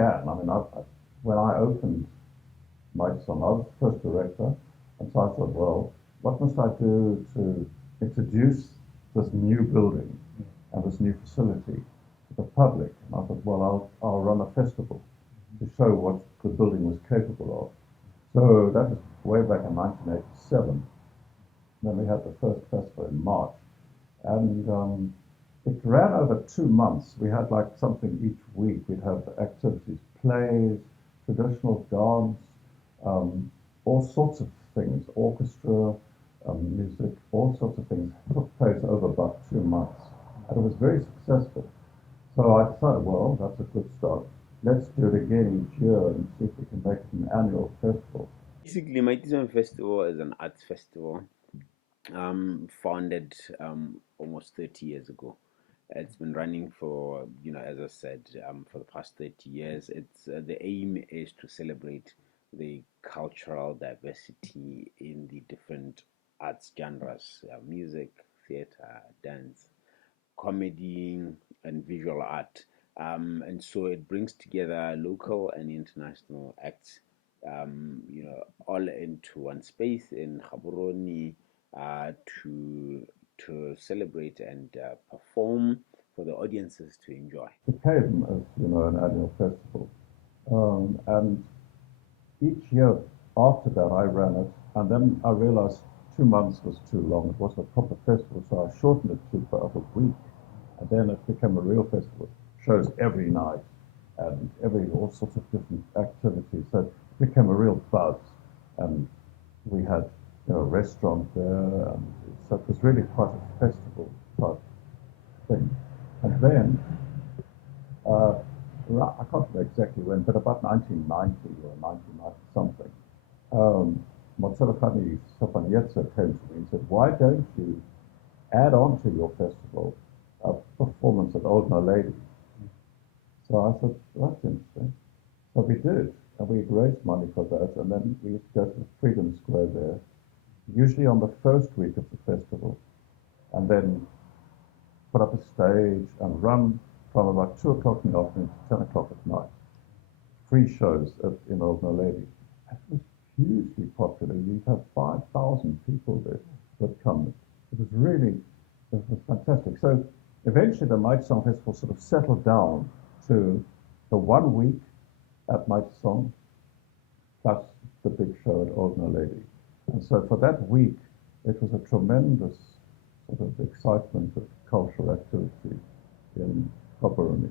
began, I mean, when I opened Maitisong, I was the first director, and so I thought, well, what must I do to introduce this new building and this new facility to the public? And I thought, well, I'll run a festival to show what the building was capable of. So that was way back in 1987. Then we had the first festival in March, and it ran over 2 months. We had like something each week. We'd have activities, plays, traditional dance, all sorts of things, orchestra, music, all sorts of things took place over about 2 months. And it was very successful. So I decided, well, that's a good start. Let's do it again each year and see if we can make it an annual festival. Basically, Maitisong Festival is an arts festival founded almost 30 years ago. It's been running for, as I said, for the past 30 years. It's the aim is to celebrate the cultural diversity in the different arts genres: music, theater, dance, comedy, and visual art. And so it brings together local and international acts, all into one space in Gaborone, uh, to celebrate and perform for the audiences to enjoy. It became, as you know, an annual festival. And each year after that, I ran it, and then I realized 2 months was too long. It wasn't a proper festival, so I shortened it to about a week. And then it became a real festival. Shows every night and all sorts of different activities. So it became a real buzz. And we had a restaurant there, and so it was really quite a festival type thing. And then uh, I can't remember exactly when, but about 1990 or 1990 something, Motselekgani Sopanyetsa came to me and said, why don't you add on to your festival a performance at Old No Lady? So I thought, that's interesting. So we did, and we raised money for that, and then we used to go to the Freedom Square there, usually on the first week of the festival, and then put up a stage and run from about 2 o'clock in the afternoon to 10 o'clock at night. Free shows in Old No Lady. It was hugely popular. You'd have 5,000 people there that come. It was fantastic. So eventually the Maitisong Festival sort of settled down to the 1 week at Maitisong plus the big show at Old No Lady. And so for that week, it was a tremendous sort of excitement of cultural activity in Gaborone.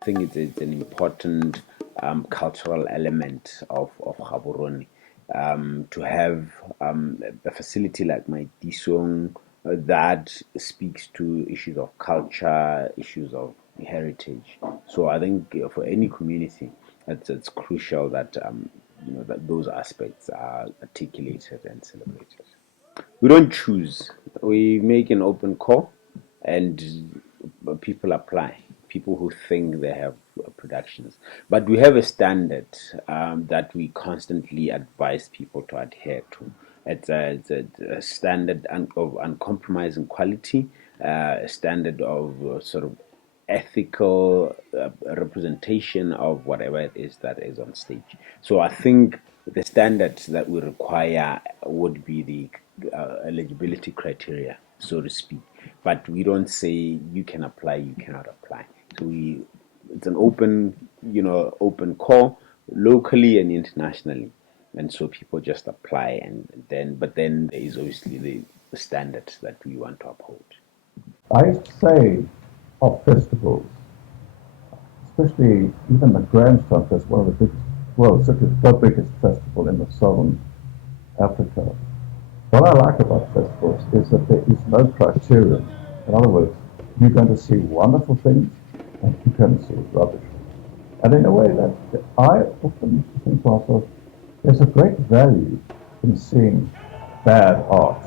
I think it's an important cultural element of Gaborone. To have a facility like Maitisong that speaks to issues of culture, issues of heritage. So I think for any community, it's crucial that that those aspects are articulated and celebrated. We don't choose. We make an open call, and people apply. People who think they have productions, but we have a standard that we constantly advise people to adhere to, It's a standard of uncompromising quality, a standard of sort of ethical representation of whatever it is that is on stage. So I think the standards that we require would be the eligibility criteria, so to speak. But we don't say you can apply, you cannot apply. So it's an open call locally and internationally, and so people just apply, but then there is obviously the standards that we want to uphold. I say of festivals, especially even the Grandstand Festival, one of the biggest, well, certainly the biggest festival in the southern Africa. What I like about festivals is that there is no criterion. In other words, you're going to see wonderful things and you're going to see rubbish. And in a way that I often think to myself, there's a great value in seeing bad art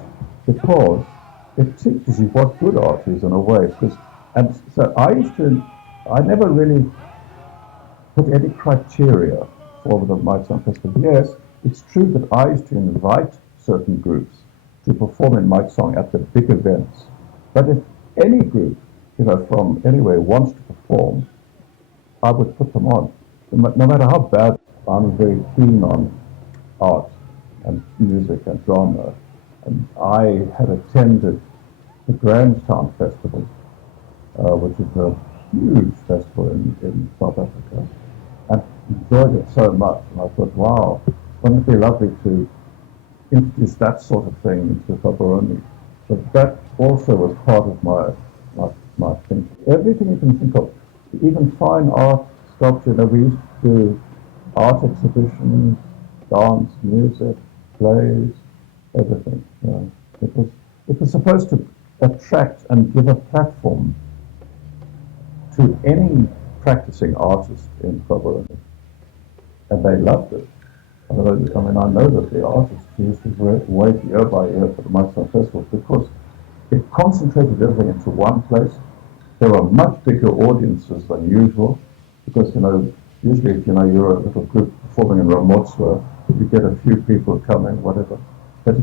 because it teaches you what good art is in a way. And so I never really put any criteria for the Maitisong Festival. Yes, it's true that I used to invite certain groups to perform in Maitisong at the big events. But if any group, from anywhere wants to perform, I would put them on. No matter how bad, I'm very keen on art and music and drama. And I had attended the Grandstand Festival, which is a huge festival in South Africa, and enjoyed it so much. And I thought, wow, wouldn't it be lovely to introduce that sort of thing into Gaborone? But that also was part of my thinking. Everything you can think of, even fine art, sculpture. We used to do art exhibitions, dance, music, plays, everything. It was supposed to attract and give a platform to any practicing artist in Gaborone, and they loved it. I mean, I know that the artists used to wait year by year for the Maitisong Festival because it concentrated everything into one place. There were much bigger audiences than usual because, usually if, you're a little group performing in Ramotswa, you get a few people coming, whatever. But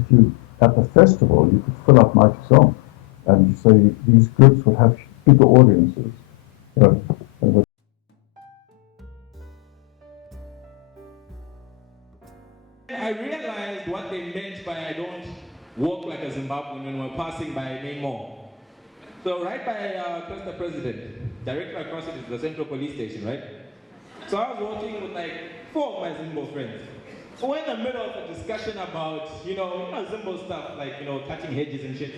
at the festival, you could fill up Maitisong. And so these groups would have bigger audiences. And I realized what they meant by I don't walk like a Zimbabwean when we're passing by main mall. So right by Costa President, directly across it is the Central Police Station, right? So I was walking with like 4 of my Zimbo friends. So we're in the middle of a discussion about, Zimbo stuff, like, cutting hedges and shit.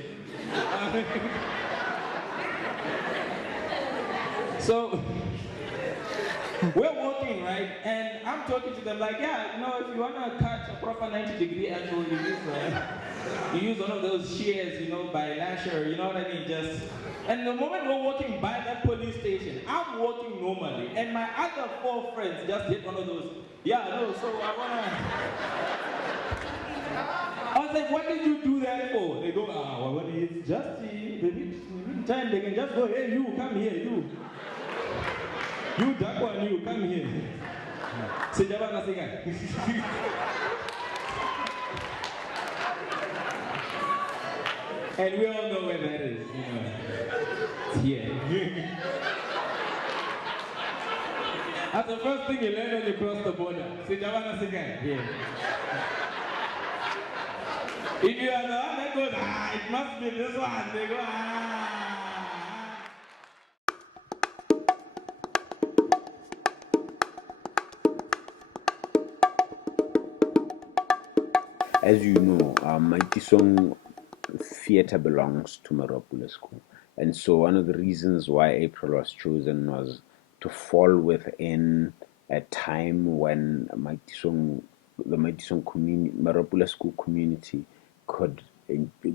So we're walking, right? And I'm talking to them like, if you want to cut a proper 90-degree angle, you use one of those shears, by lasher, you know what I mean? And the moment we're walking by that police station, I'm walking normally, and my other 4 friends just hit one of those, so I want to... I was like, what did you do that for? They go, well, it's just, the time they can just go, hey, you, come here, you. You, that one, you, come here. Sejabana Siga. And we all know where that is, It's here. That's the first thing you learn when you cross the border. Sejabana Siga. Here. If you are the one that goes, it must be this one, they go, As you know, Maitisong theatre belongs to Meropula School. And so one of the reasons why April was chosen was to fall within a time when the Maitisong community, Meropula School community could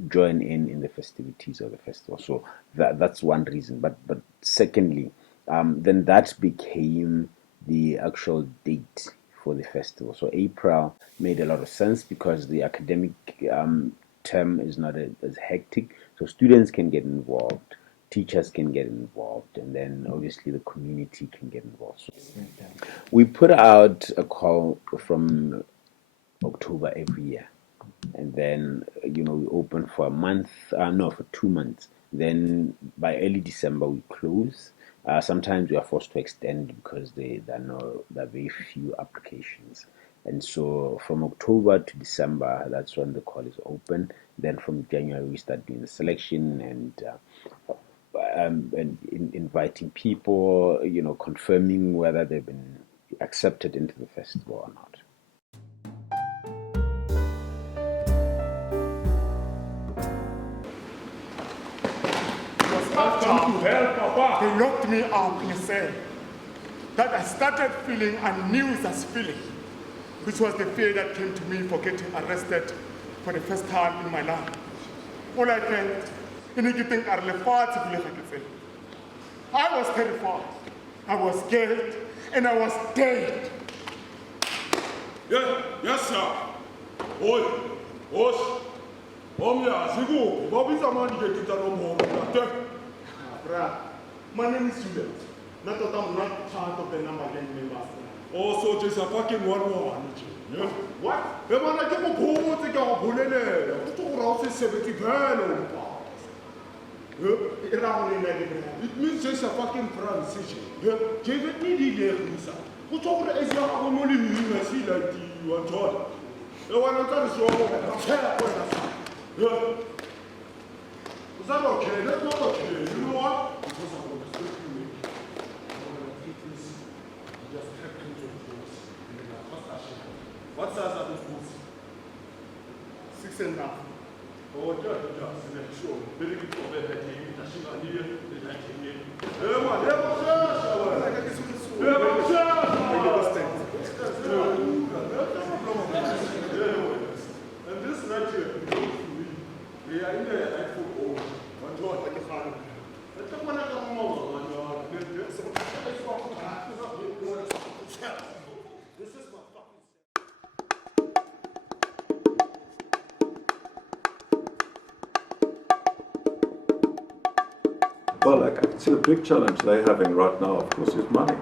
join in the festivities of the festival. So that's one reason. But secondly, then that became the actual date for the festival. So April made a lot of sense because the academic term is not as hectic. So students can get involved, teachers can get involved, and then obviously the community can get involved. So we put out a call from October every year. and then we open for a month, no, for 2 months. Then by early December we close. Sometimes we are forced to extend because there are very few applications, and so from October to December, that's when the call is open. Then from January we start doing the selection and inviting people, confirming whether they've been accepted into the festival or not. They locked me up in a cell that I started feeling and knew as feeling, which was the fear that came to me for getting arrested for the first time in my life. All I felt, I was terrified, I was scared, and I was dead. Yes, sir. Oi, Osh. My name is Juliet. Not that I'm not part of the number gang members. Also, just a fucking one. What? The man I keep a poor to go bullet. To rouse 70 pounds. It means just a fucking transition. David needed there, who told as you have only you see like you are told. The one that is wrong. Is that okay? That's not okay. You know what? Because I want to speak to you. Just help him to close. What size are those boots? 6.5. Oh, just, sure. Very good for the head. And this right here, we are in the football. Well, I can see the big challenge they're having right now, of course, is money.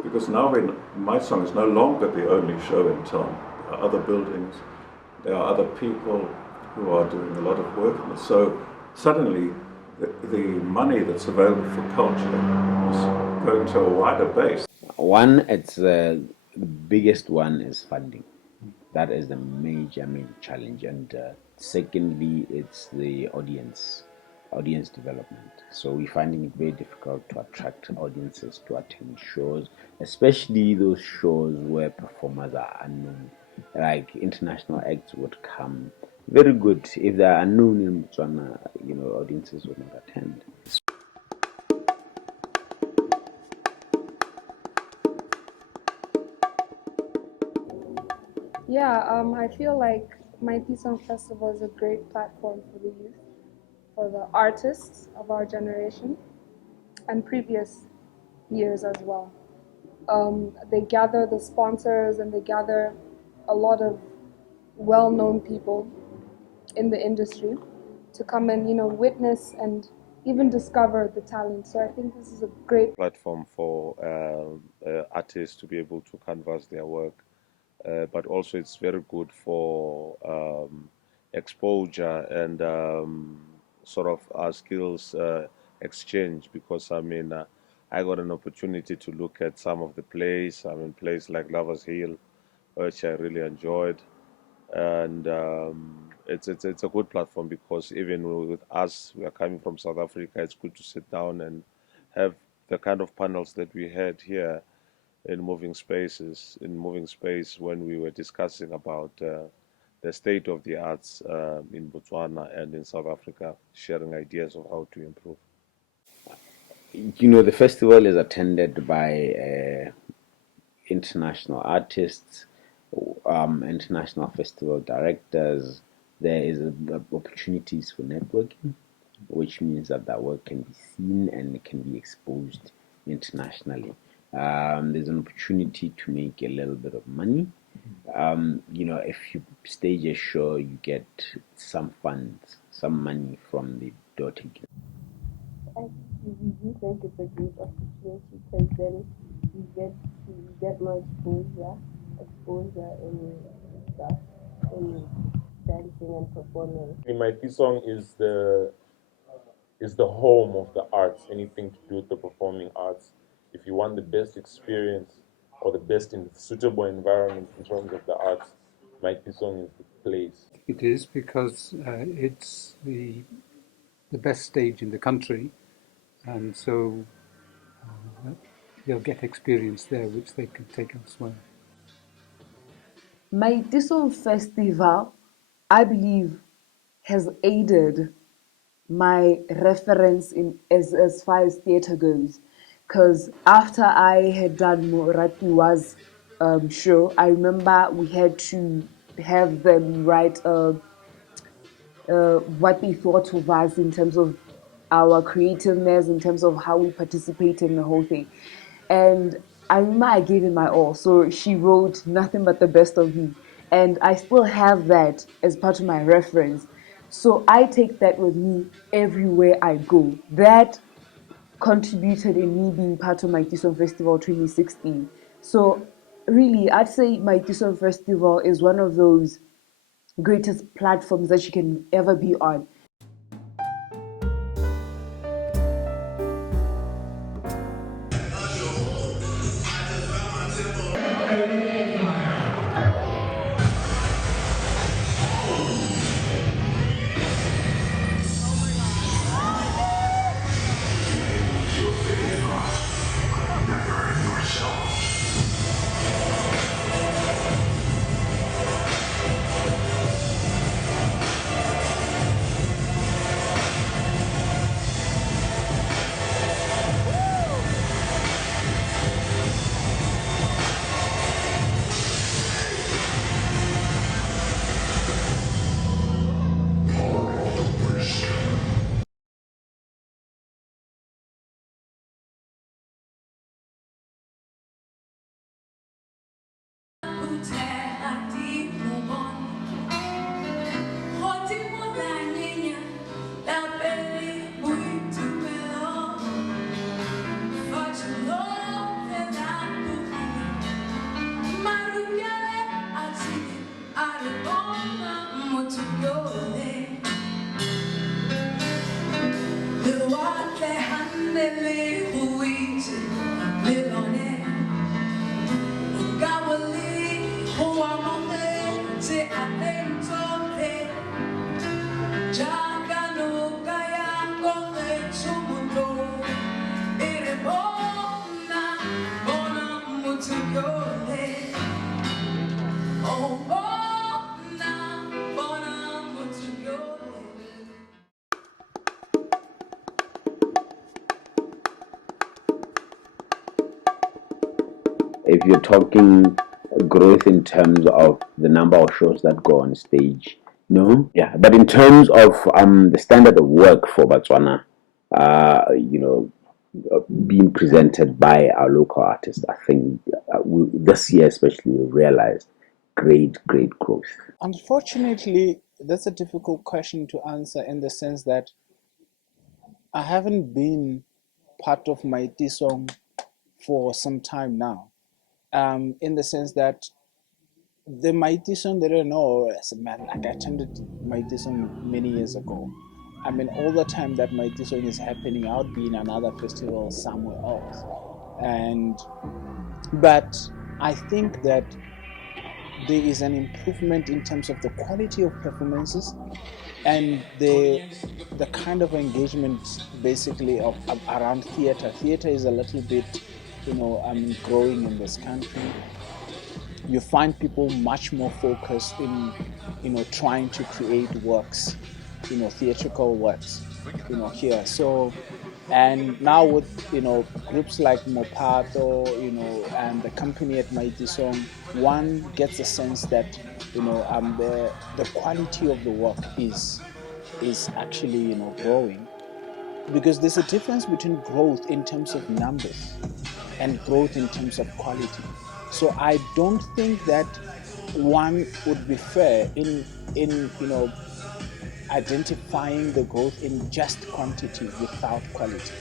Because now Maitisong is no longer the only show in town. There are other buildings, there are other people who are doing a lot of work on it. So suddenly, the money that's available for culture is going to a wider base. One, it's the biggest one is funding. That is the major challenge. And secondly, it's the audience development. So we're finding it very difficult to attract audiences to attend shows, especially those shows where performers are unknown. Like international acts would come. Very good. If they are unknown in Botswana, audiences would not attend. Yeah, I feel like Maitisong Festival is a great platform for the youth, for the artists of our generation, and previous years as well. They gather the sponsors and they gather a lot of well-known people in the industry to come and witness and even discover the talent. So I think this is a great Platform for artists to be able to canvas their work, but also it's very good for exposure and sort of our skills exchange, because I got an opportunity to look at some of the plays. Plays like Lovers Hill, which I really enjoyed, and it's a good platform because even with us, we are coming from South Africa. It's good to sit down and have the kind of panels that we had here in Moving Spaces, in Moving Space, when we were discussing about the state of the arts in Botswana and in South Africa, sharing ideas of how to improve. The festival is attended by international artists, international festival directors. There is opportunities for networking, which means that work can be seen and it can be exposed internationally. There's an opportunity to make a little bit of money. If you stage a show, you get some funds, some money from the door ticket. We do think it's a great opportunity because then you get more exposure in stuff, in dancing and performing. Maitisong is the home of the arts, anything to do with the performing arts. If you want the best experience or the best suitable environment in terms of the arts, Maitisong is the place. It is because it's the best stage in the country, and so they'll get experience there which they can take elsewhere. Maitisong Festival, I believe, has aided my reference in as far as theatre goes, because after I had done Moratiwa's show, I remember we had to have them write what they thought of us in terms of our creativeness, in terms of how we participate in the whole thing. And I remember I gave it my all. So she wrote nothing but the best of me. And I still have that as part of my reference. So I take that with me everywhere I go. That contributed in me being part of Maitisong Festival 2016. So really, I'd say Maitisong Festival is one of those greatest platforms that you can ever be on. If you're talking growth in terms of the number of shows that go on stage, no, yeah. But in terms of the standard of work for Botswana, being presented by our local artists, I think this year especially we realized great growth. Unfortunately, that's a difficult question to answer in the sense that I haven't been part of Maitisong for some time now. In the sense that the Maitisong that I know, as a man, like I attended Maitisong many years ago. I mean, all the time that Maitisong is happening, I would be in another festival somewhere else. But I think that there is an improvement in terms of the quality of performances and the kind of engagement basically of around theater. Theater is a little bit, growing in this country. You find people much more focused in, trying to create works, theatrical works, here. So, and now with, groups like Mopato, and the company at Maitisong, one gets a sense that, the quality of the work is actually, growing. Because there's a difference between growth in terms of numbers and growth in terms of quality. So I don't think that one would be fair in identifying the growth in just quantity without quality.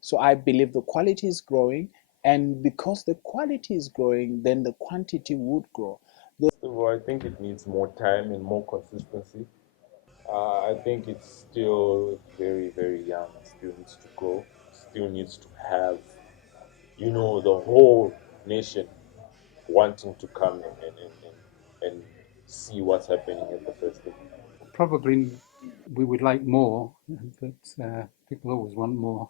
So I believe the quality is growing, and because the quality is growing, then the quantity would grow. Well, I think it needs more time and more consistency. I think it's still very, very young. It still needs to grow. Still needs to have, the whole nation wanting to come and see what's happening at the festival. Probably we would like more, but people always want more.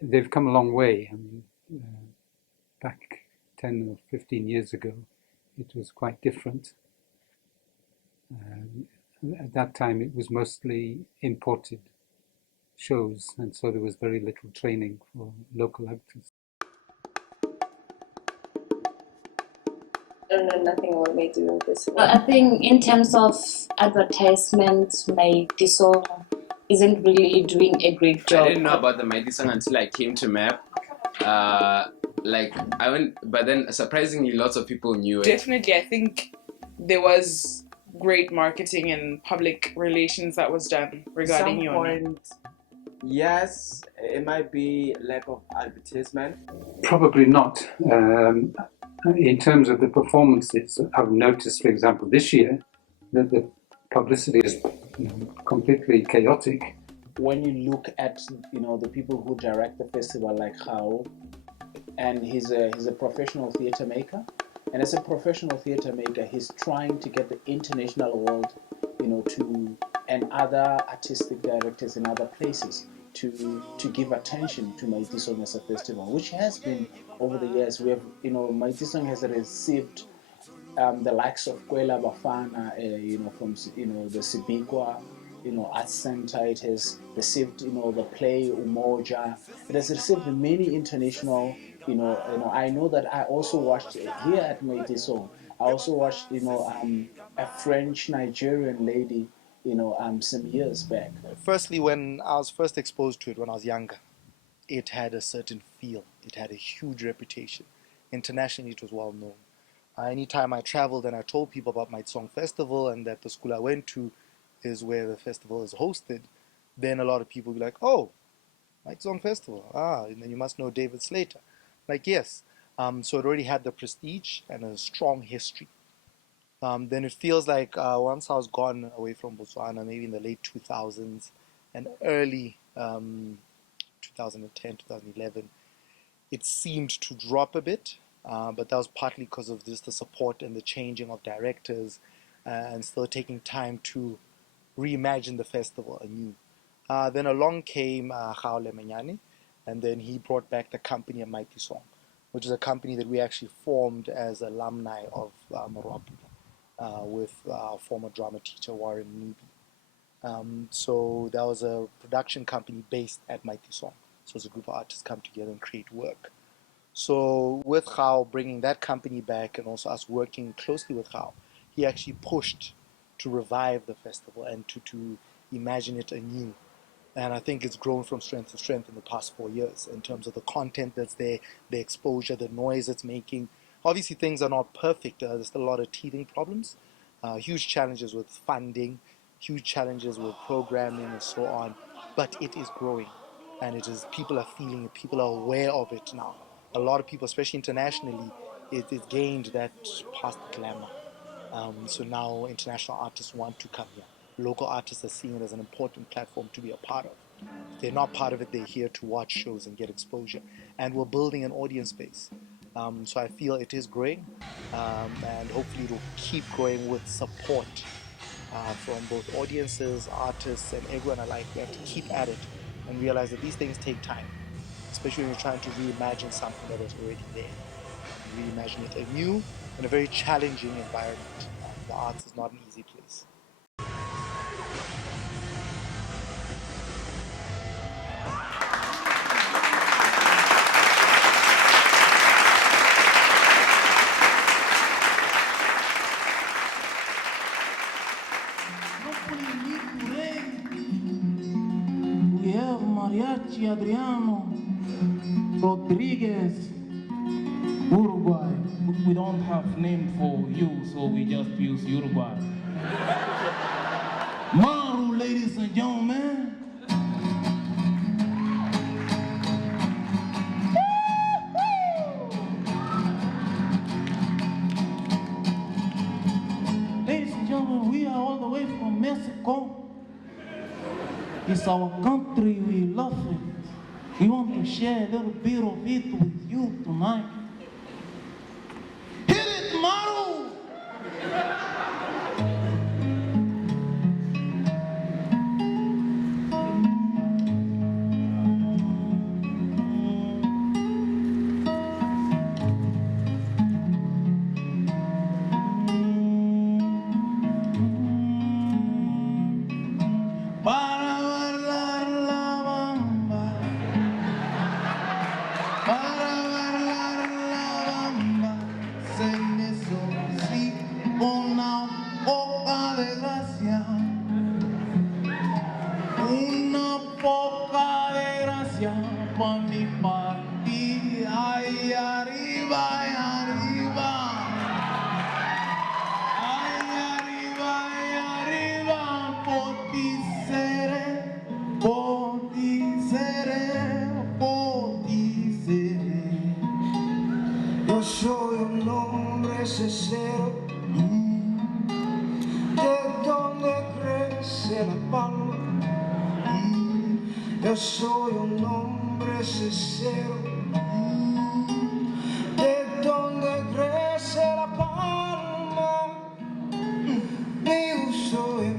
They've come a long way. I mean, back 10 or 15 years ago, it was quite different. At that time, it was mostly imported shows, and so there was very little training for local actors. I don't know nothing about Maitisong Festival. I think in terms of advertisements, Maitisong isn't really doing a great job. I didn't know about the Maitisong until I came to MAP. I went, but then surprisingly, lots of people knew it. Definitely, I think there was great marketing and public relations that was done regarding Some you. Point, yes, it might be lack of advertisement. Probably not. In terms of the performances, I've noticed, for example, this year, that the publicity is completely chaotic. When you look at the people who direct the festival, like Hao, and he's a professional theatre maker, and as a professional theatre maker, he's trying to get the international world, and other artistic directors in other places to give attention to Maitisong as a festival, which has been over the years. We have, Maitisong has received the likes of Kwela Bafana, from the Sibikwa, Arts Center. It has received, the play Umoja. It has received many international, I know that I also watched here at Maitisong. I also watched, a French-Nigerian lady, some years back. Firstly, when I was first exposed to it when I was younger, it had a certain feel. It had a huge reputation. Internationally, it was well known. Anytime I traveled and I told people about Maitisong Festival and that the school I went to is where the festival is hosted, then a lot of people would be like, oh, Maitisong Festival, and then you must know David Slater. Like, yes. So it already had the prestige and a strong history. Then it feels like once I was gone away from Botswana, maybe in the late 2000s and early 2010, 2011, it seemed to drop a bit, but that was partly because of just the support and the changing of directors and still taking time to reimagine the festival anew. Then along came Kgaole Menyane, and then he brought back the company of Maitisong, which is a company that we actually formed as alumni of Morwapula. With our former drama teacher Warren Nubi. So that was a production company based at Maitisong. So as a group of artists come together and create work. So with Khao bringing that company back and also us working closely with Khao, he actually pushed to revive the festival and to imagine it anew. And I think it's grown from strength to strength in the past 4 years in terms of the content that's there, the exposure, the noise it's making. Obviously, things are not perfect. There's still a lot of teething problems, huge challenges with funding, huge challenges with programming and so on. But it is growing, and people are feeling it. People are aware of it now. A lot of people, especially internationally, it gained that past glamour. So now international artists want to come here. Local artists are seeing it as an important platform to be a part of. If they're not part of it, they're here to watch shows and get exposure. And we're building an audience base. So I feel it is growing, and hopefully it will keep growing with support from both audiences, artists, and everyone alike. We have to keep at it and realize that these things take time, especially when you're trying to reimagine something that was already there. Reimagine it anew in a very challenging environment. The arts is not an easy place. We have Mariachi Adriano Rodriguez, Uruguay. We don't have name for you, so we just use Uruguay. Maru, ladies and gentlemen. It's our country, we love it. We want to share a little bit of it with you tonight. Hit it, Maru! Para bailar la bamba, para bailar la bamba, se necesita una poca de gracia, una poca de gracia para mi país, ahí arriba, ahí arriba. Yo soy un hombre sincero, de donde crece la palma. Yo soy un hombre sincero, de donde crece la palma. Yo soy